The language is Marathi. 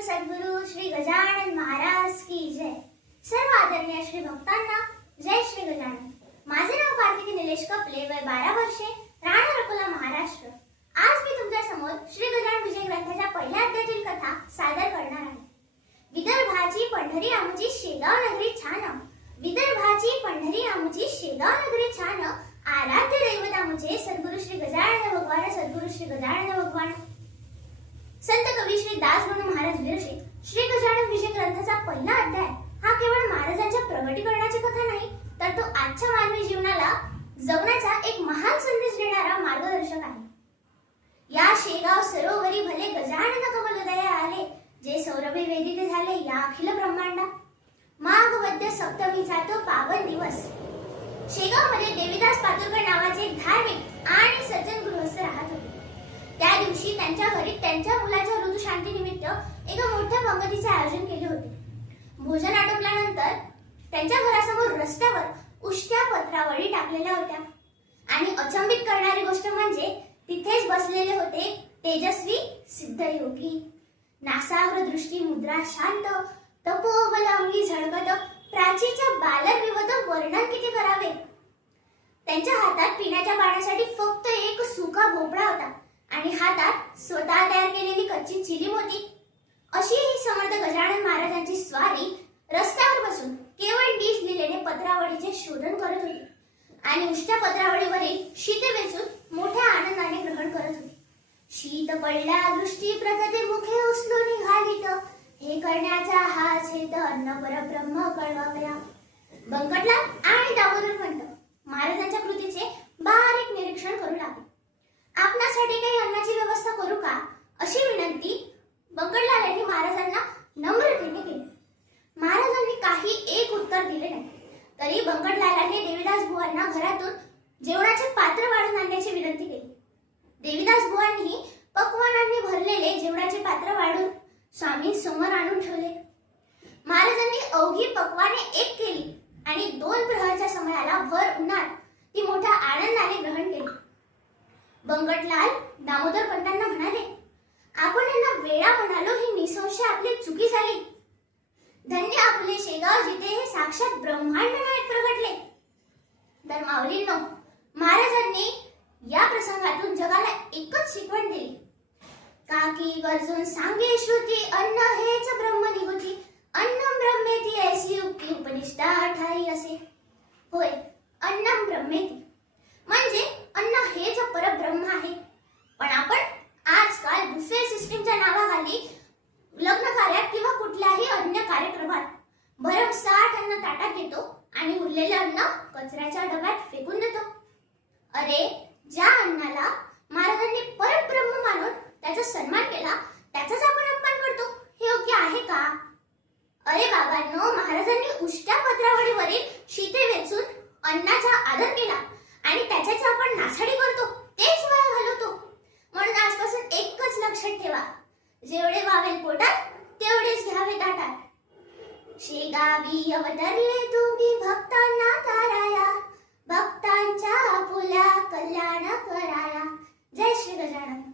सद्गुरु श्री गजानन महाराज की जय। सर्व आदरणीय श्री भक्तांना जय श्री गजानन। माझे नाव कार्तिकी निलेश कपले, वय 12 वर्षे, राहणार अकोला, महाराष्ट्र। आज मी तुमच्या समोर श्री गजानन विजय ग्रंथाच्या पहिल्या अध्यायातील कथा सादर करणार आहे। विदर्भाची पंढरी आमची शेगाव नगरी छान, विदर्भाची पंढरी आमची शेगाव नगरी छान, आराध्य दैवत आमचे सद्गुरु श्री गजानन भगवान, सद्गुरु श्री गजानन भगवान। संत कवी श्री दास गणू महाराज विरचित श्री गजानन विजय ग्रंथाचा पहिला अध्याय हा केवळ महाराजांच्या प्रगटीकरणाची कथा नाही, तर तो आजच्या मानवी जीवनाला जगण्याचा एक महान संदेश देणारा मार्गदर्शक आहे। या शेगाव सरोवरी भले गजानन कमलोदय आले, जे सौरभी वेदिते झाले या अखिल ब्रह्मांडा। माघ वद्य सप्तमीचा तो पावन दिवस। शेगाव मध्ये देवीदास पातुरकर नावाचे एक धार्मिक आणि सज्जन गृहस्थ राहत होते। त्या दिवशी त्यांच्या घरी त्यांच्या मुलाच्या ऋतुशांती निमित्त एका मोठ्या पंगतीचे आयोजन केले होते। भोजन आटोपल्यानंतर त्यांच्या घरासमोर रस्त्यावर उष्ट्या पत्रावळी टाकलेल्या होत्या आणि अचंबित करणारी गोष्ट म्हणजे तिथेच बसलेले होते तेजस्वी सिद्धयोगी। नासाग्र दृष्टी, मुद्रा शांत, तपोबल अंगी झळकत, प्राचीच्या बालविवत वर्णन किती करावे। त्यांच्या हातात पिण्याच्या पाण्यासाठी फक्त एक सुका भोपळा होता आणि हातात स्वतः तयार केलेली कच्ची चिलीम होती। अशी ही समर्थ गजानन महाराजांची स्वारी रस्त्यावर बसून केवळ डीश दिलेले पत्रावळीचे शोधन करत होती आणि उष्ट्या पत्रावळीवरील शीते वेचून मोठ्या आनंदाने ग्रहण करत होती। शीत पडल्या दृष्टी प्रगते मुखे उचलून निघालीत, हे करण्याचा हाच हेत अन्न परब्रह्म कळवावया। बंकटलाल आणि दामोदर पंत महाराजांच्या कृतीचे बारीक निरीक्षण करू लागले। आपणासाठी काही अन्नाची व्यवस्था करू का, अशी विनंती बंकटलाल यांनी महाराजांना नम्रतेने केली। महाराजांनी काही एक उत्तर दिले नाही, तरी बंकटलालांनी देवीदास बुवांना घरातून जेवणाचे पात्र वाढून आणण्याची विनंती केली। देवीदास बुवांनी पक्वानांनी भरलेले जेवणाचे पात्र वाढून स्वामी समोर आणून ठेवले। महाराजांनी अवघी पक्वाने एक केली आणि 2 प्रहरच्या समयाला भर उन्हात ती मोठ्या आनंदाने ग्रहण केली। बंकटलाल दामोदर पंतांना म्हणाले, आपण यांना वेळा म्हणालो, ही निसंशय आपली चुकी झाली। धन्य आपले शेगाव, जिथे हे साक्षात ब्रह्मांड नायक प्रगटले। तर माऊलींनो, महाराजांनी या प्रसंगातून जगाला एकच शिकवण दिली, काकी गरजून सांगे श्रुती, अन्न हेच ब्रह्म निगुती, अन्नम ब्रह्मेती ऐसी युक्ती उपनिष्ठा ठाई असे। होय, अन्नम ब्रह्मेती म्हणजे अन्न हेच परब्रह्म आहे। पण आपण आजकाल बुफे सिस्टीमच्या नावाखाली लग्न कार्यात किंवा कुठल्याही अन्य कार्यक्रमात भरमसाठ अन्न ताटात घेतो आणि उरलेले अन्न कचऱ्याच्या डब्यात फेकून देतो। अरे, ज्या अन्नाला महाराजांनी परब्रह्म मानून त्याचा सन्मान केला, त्याचाच आपण अपमान करतो, हे योग्य आहे का? अरे बाबांनो, महाराजांनी उष्ट्या पत्रावळीवरील शीते वेचून अन्नाचा आदर केला आणि त्याच्याच आपण नासाडी करतो, तेच वाया घालवतो। म्हणून आजपासून एकच लक्षात ठेवा, जेवढे वावेल पोटात तेवढेच घ्यावे ताटात। शेगावी अवतरले तुम्ही भक्तांना ताराया, भक्तांच्या आपुल्या कल्याण कराया। जय श्री गजानन।